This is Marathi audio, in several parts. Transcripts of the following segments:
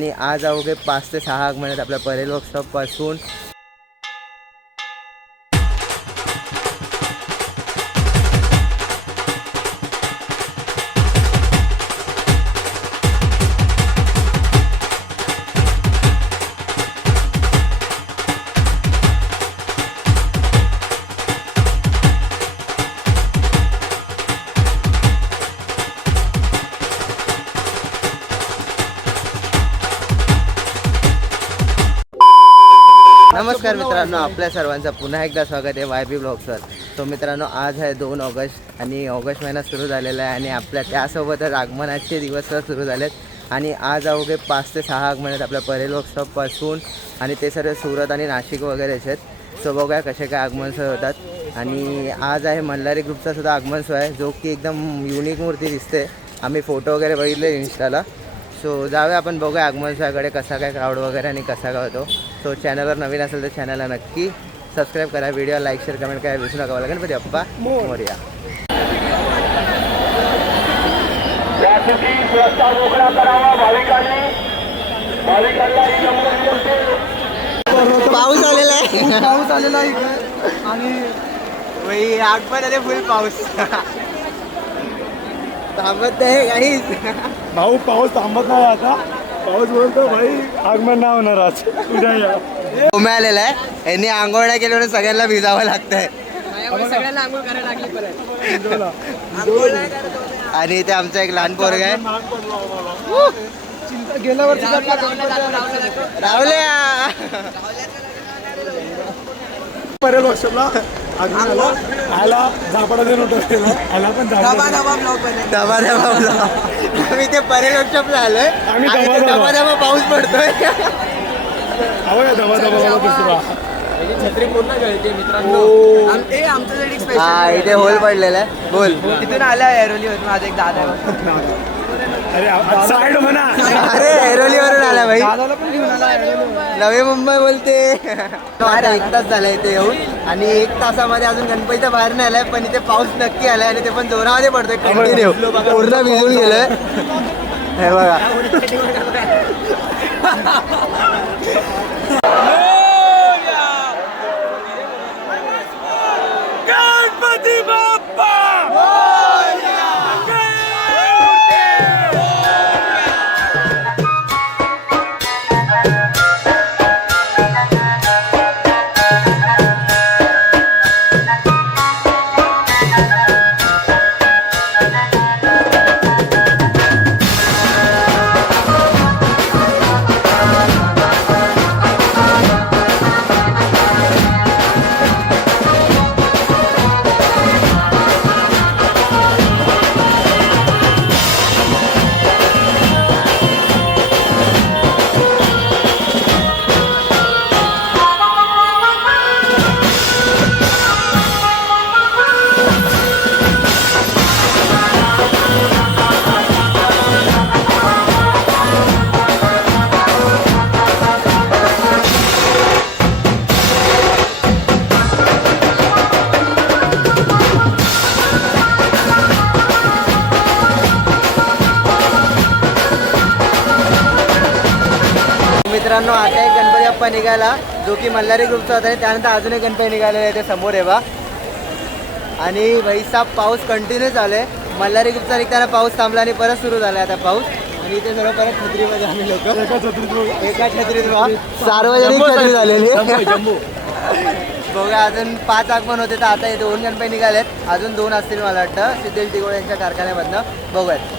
आणि आज अवघे 5 ते 6 आगमन आपल्या परेल वर्कशॉपपासून नमस्कार मित्रांनो, आपल्या सर्वांचं पुन्हा एकदा स्वागत आहे YB ब्लॉग्सवर. तो मित्रांनो, आज आहे 2 ऑगस्ट आणि ऑगस्ट महिना सुरू झालेला आहे आणि आपल्या त्यासोबतच आगमनाचे दिवस सुरू झालेत. आणि आज अवघे 5 ते 6 आगमन आहेत आपल्या परेल वर्कशॉपपासून आणि ते सर्व सुरत आणि नाशिक वगैरेच आहेत. सो बघूया कसे काय आगमन सोय होतात. आणि आज आहे मल्हारी ग्रुपचा सुद्धा आगमन सोय आहे, जो की एकदम युनिक मूर्ती दिसते. आम्ही फोटो वगैरे बघितले इन्स्टाला. सो जाऊया आपण बघूया आगमन सोहळ्याकडे कसा काय क्राऊड वगैरे आणि कसा काय होतो. सो चॅनलवर नवीन असेल तर चॅनलला नक्की सबस्क्राईब करा, व्हिडिओ लाईक शेअर कमेंट करा, विसरू नका. गणपती बाप्पा मोरया. पाऊस आलेला आहे, पाऊस आलेला आहे आणि आगमन आले फुल पाऊस थांबत नाही काहीच. भाऊ पाऊस थांबत नाही आता. पाऊस बोलतो भाई आगमन नाही होणार आज, उद्या या. उम्या आलेला आहे, यांनी आंघोळ नाही केल्यावर सगळ्यांना भिजावं लागतंय. सगळ्यांना आंघोळ करायला लागली परत. आणि इथे आमचा एक लहान पोरगा आहे. गेल्या वर्षी राहुल्या परेल वर्षाला आला झापडा देऊन होतो आला पण आम्ही ते परेल वर्कशॉपला आलोय. धबा धबा पाऊस पडतोय. छत्री पूर्ण गळते मित्रांनो. आमच्यासाठी हा इथे होल पडलेला आहे. बोल. तिथून आल्या ऐरोली होत माझा एक दादा आहे. अरे ऐरोलीवरून आला भाई, दादाला पण घेऊन आला. नवी मुंबई बोलते. आता 1 तास झाला इथे येऊन आणि 1 तासामध्ये अजून गणपतीच्या बाहेर नाही आलाय, पण इथे पाऊस नक्की आलाय आणि ते पण जोरामध्ये पडतोय कंटिन्यू. पूर्ण भिजून गेलोय हे बघा. गणपती बाप्पा मित्रांनो, आता एक गणपती बाप्पा निघाला जो की मल्हारी ग्रुपचा होता. त्यानंतर अजून एक गणपती निघालेला आहे, ते समोर आहे बा. आणि भैसाब पाऊस कंटिन्यू चालू आहे. मल्हारी ग्रुपचा निघताना पाऊस थांबला आणि परत सुरू झाला आता पाऊस. आणि इथे सर्व परत छत्रीमध्ये आम्ही लोक एका छत्रीत सार्वजनिक छत्री झालेली. बघा, अजून 5 आगमन होते तर आता हे 2 गणपती निघालेत. अजून 2 असतील मला वाटतं, सिद्धेश दिगोळे यांच्या कारखान्यामधनं. बघूयात.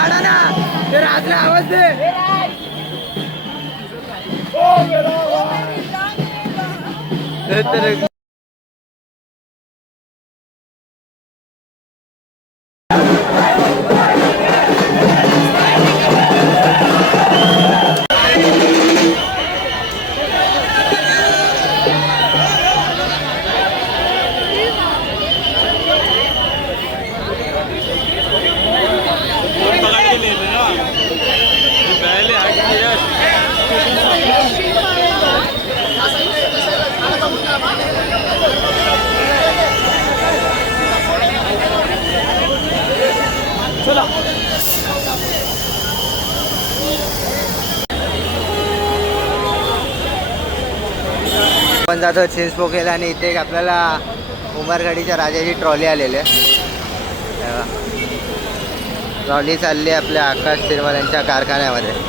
काढा ना ते राजला आवाज दे. तर आपण जातो चेस पोकेला आणि इथे एक आपल्याला उमरगाडीच्या राजाची ट्रॉली आलेली आहे. ट्रॉली चालली आहे आपल्या आकाश तिरवाल यांच्या कारखान्यामध्ये.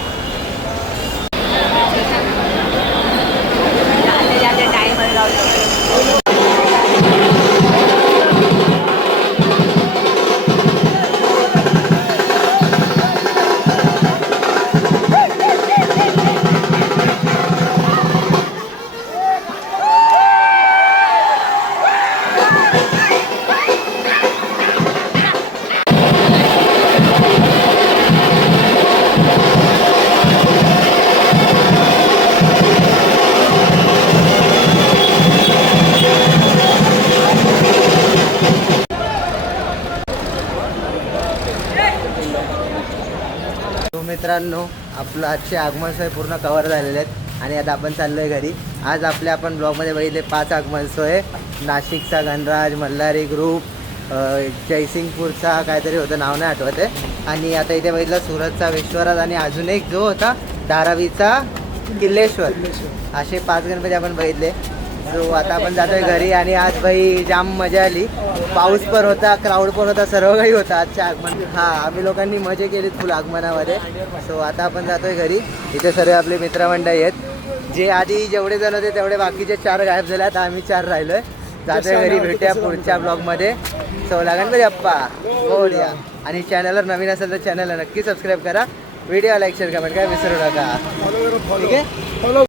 मित्रांनो आपलं आजचे आगमन सोय पूर्ण कव्हर झालेले आहेत आणि आता आपण चाललो आहे घरी. आज आपल्या आपण ब्लॉगमध्ये बघितले 5 आगमन सोय. नाशिकचा गणराज, मल्हारी ग्रुप, जयसिंगपूरचा काहीतरी होतं नाव नाही आठवत आहे. आणि आता इथे बघितलं सुरतचा विश्वराज आणि अजून एक जो होता धारावीचा किल्लेश्वर. असे 5 गणपती आपण बघितले. सो आता आपण जातोय घरी आणि आज भाई जाम मजा आली. पाऊस पण होता, क्राऊड पण होता, सर्व काही होता आजच्या आगमन. आम्ही लोकांनी मजा केली फुल आगमनामध्ये. सो आता आपण जातोय घरी. इथे सर्व आपले मित्रमंडळी आहेत. जे आधी जेवढे जण होते तेवढे बाकीचे 4 गायब झाले. आता आम्ही 4 राहिलोय. जातोय घरी. भेटूया पुढच्या ब्लॉगमध्ये. सो गणपती बाप्पा बोलूया. आणि चॅनलवर नवीन असेल तर चॅनलला नक्की सबस्क्राईब करा. व्हिडिओ लाईक शेअर कमेंट काय विसरू नका. ठीक आहे.